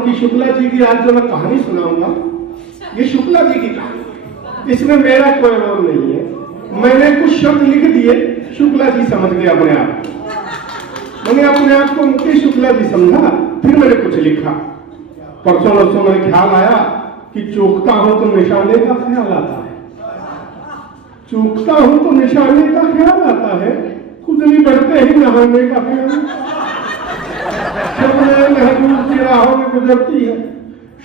कि शुक्ला जी की आज जो मैं कहानी सुनाऊंगा, ये शुक्ला जी की कहानी, इसमें मेरा कोई रोल नहीं है। मैंने कुछ शब्द लिख दिए, शुक्ला जी समझ गए अपने आप। मैंने अपने आप को मुकेश शुक्ला जी समझा, फिर मैंने कुछ लिखा। परसों नरसों में ख्याल आया कि चूकता हूं तो निशाने का ख्याल आता है, चूकता हूं तो निशाने का ख्याल आता है, खुद नहीं बढ़ते ही नहाने का ख्याल। शब महबूब की राहों में गुजरती है,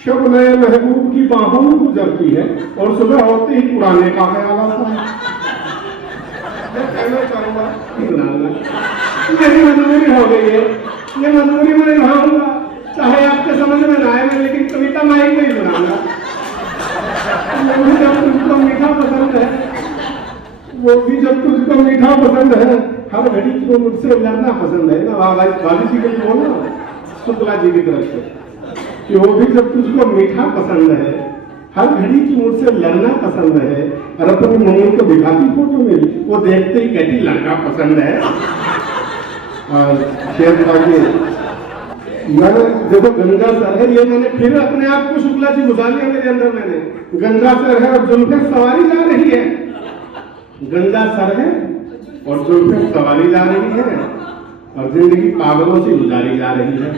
शब नए महबूब की बाहों में गुजरती है, और सुबह होते ही पुराने का ख्याल आता है। मैं कहना चाहूंगा मेरी मजबूरी हो गई है, ये मजबूरी मैं निभाऊंगा, चाहे आपके समझ में ना आए, लेकिन कविता माइक में ही सुनाऊंगा। जब तुझको मीठा पसंद है, वो भी जब तुझको मीठा पसंद है, हर घड़ी को मुझसे लड़ना पसंद है ना। भाभी जी के लिए बोलो शुक्ला जी की तरफ से कि वो भी जब तुझको मीठा पसंद है, हर घड़ी की मुझसे लड़ना पसंद है, और अपनी मम्मी को दिखाती फोटो में, वो देखते ही कहती लड़का पसंद है। और शेर भाई मैंने देखो गंगा सर है, ये मैंने फिर अपने आप को शुक्ला जी घुसा लिया मेरे अंदर। मैंने गंगा सर है और जुल्फे सवारी जा रही है, गंगा सर है और जुल्फे सवारी जा रही है, और जिंदगी पागलों से गुजारी जा रही है।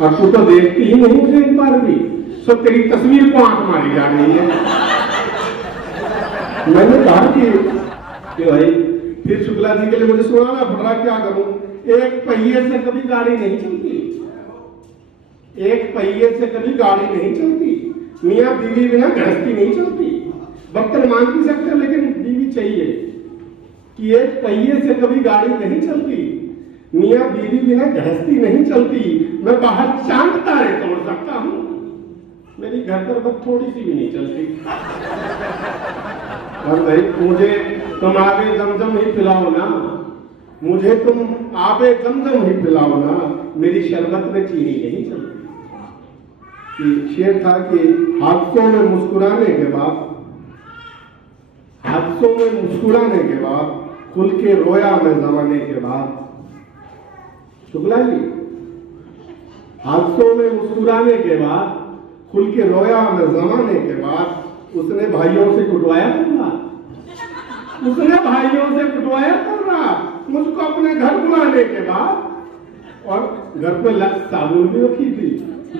और तू तो देखती ही नहीं मुझे एक बार भी, सो तेरी तस्वीर को आंख मारी जा रही है। मैंने कहा कि भाई फिर शुक्ला जी के लिए मुझे सुनाना पड़ रहा, क्या करूं। एक पहिए से कभी गाड़ी नहीं चलती, एक पहिए से कभी गाड़ी नहीं चलती, मियाँ बीवी बिना गृहस्थी नहीं चलती। बर्तन मान भी सकते लेकिन बीवी चाहिए, कि एक पहिए से कभी गाड़ी नहीं चलती, मियाँ बीवी बिना गृहस्थी नहीं चलती। मैं बाहर चांद तारे तोड़ सकता हूं, मेरी घर पर बस थोड़ी सी भी नहीं चलती। और भाई मुझे तुम आबे जमजम ही पिलाओ ना, मुझे तुम आबे जमजम ही पिलाओ ना, मेरी शरबत में चीनी नहीं चलती। कि शेर था कि हादसों में मुस्कुराने के बाद, हादसों में मुस्कुराने के बाद, खुल के रोया मैं जमाने के बाद। शुक्ला जी, हादसों में मुस्कुराने के बाद, खुल के रोया मैं जमाने के बाद, उसने भाइयों से कुटवाया था, उसने भाइयों से कुटवाया था मुझको अपने घर बुलाने के बाद, और घर पे लक्ष्य साबुन भी रखी थी,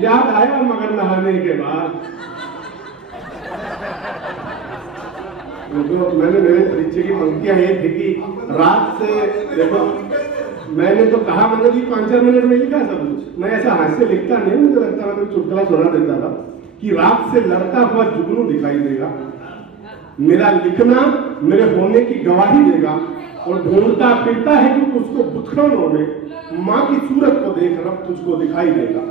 याद आया मगर नहाने के बाद। तो मैंने मेरे परिचय की पंक्तियां ये थी कि रात से देखो, मैंने तो कहा मैंने भी 5-4 मिनट में लिखा सब कुछ। मैं ऐसा हाथ से लिखता नहीं, मुझे लगता मैं तो चुटकुला सुना देता था कि रात से लड़ता हुआ जुगनू दिखाई देगा, मेरा लिखना मेरे होने की गवाही देगा, और ढूंढता फिरता है कि उसको बुतखानों में माँ की सूरत को देख रब तुझको दिखाई देगा।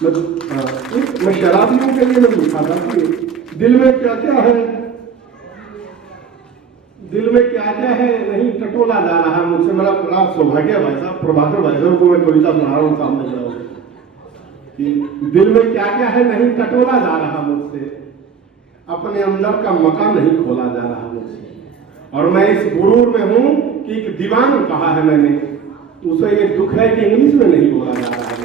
मैं शराबियों के लिए नहीं लिखा था कि दिल में क्या क्या है, दिल में क्या क्या है नहीं टटोला जा रहा मुझसे। मेरा बड़ा सौभाग्य भाई साहब, प्रभाकर भाई साहब को मैं कविता सुना रहा हूँ सामने खड़ा होकर कि दिल में क्या क्या है नहीं टटोला जा रहा मुझसे, अपने अंदर का मकान नहीं खोला जा रहा मुझसे। और मैं इस गुरूर में हूं कि एक दीवान कहा है मैंने, उसे ये दुख है कि इंग्लिश में नहीं बोला जा रहा है।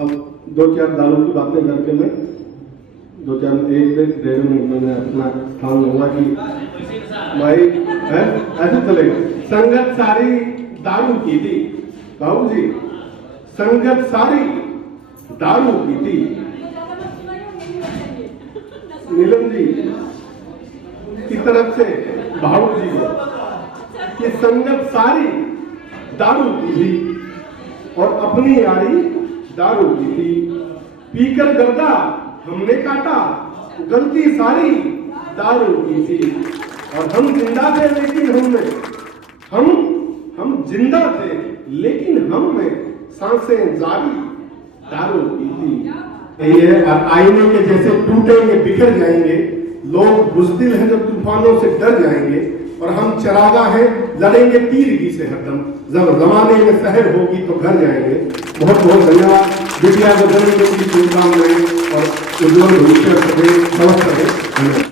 अब 2-4 दालों की बातें करके मैं 1-1.5 मिनट मैंने अपना स्थान लूंगा कि भाई ऐसे चलेगा। संगत सारी दारू की थी बाबू जी, संगत सारी दारू की थी। नीलम जी की तरफ से भाऊ जी को कि संगत सारी दारू की थी, और अपनी यारी दारू की थी। पीकर गर्दा हमने काटा, गलती सारी दारू की थी। और हम जिंदा थे लेकिन हम जिंदा थे लेकिन हमने सांसें जारी दारू की थी। ये आईने के जैसे टूटेंगे बिखर जाएंगे, लोग बुज़दिल हैं जब तूफानों से डर जाएंगे, और हम चरागा हैं लड़ेंगे तीरगी से हरदम, जब जमाने में सहर होगी तो घर जाएंगे। बहुत बहुत धन्यवाद। विद्या को जन्मदिन की शुभकामनाएं और उज्जवल भविष्य के समस्त।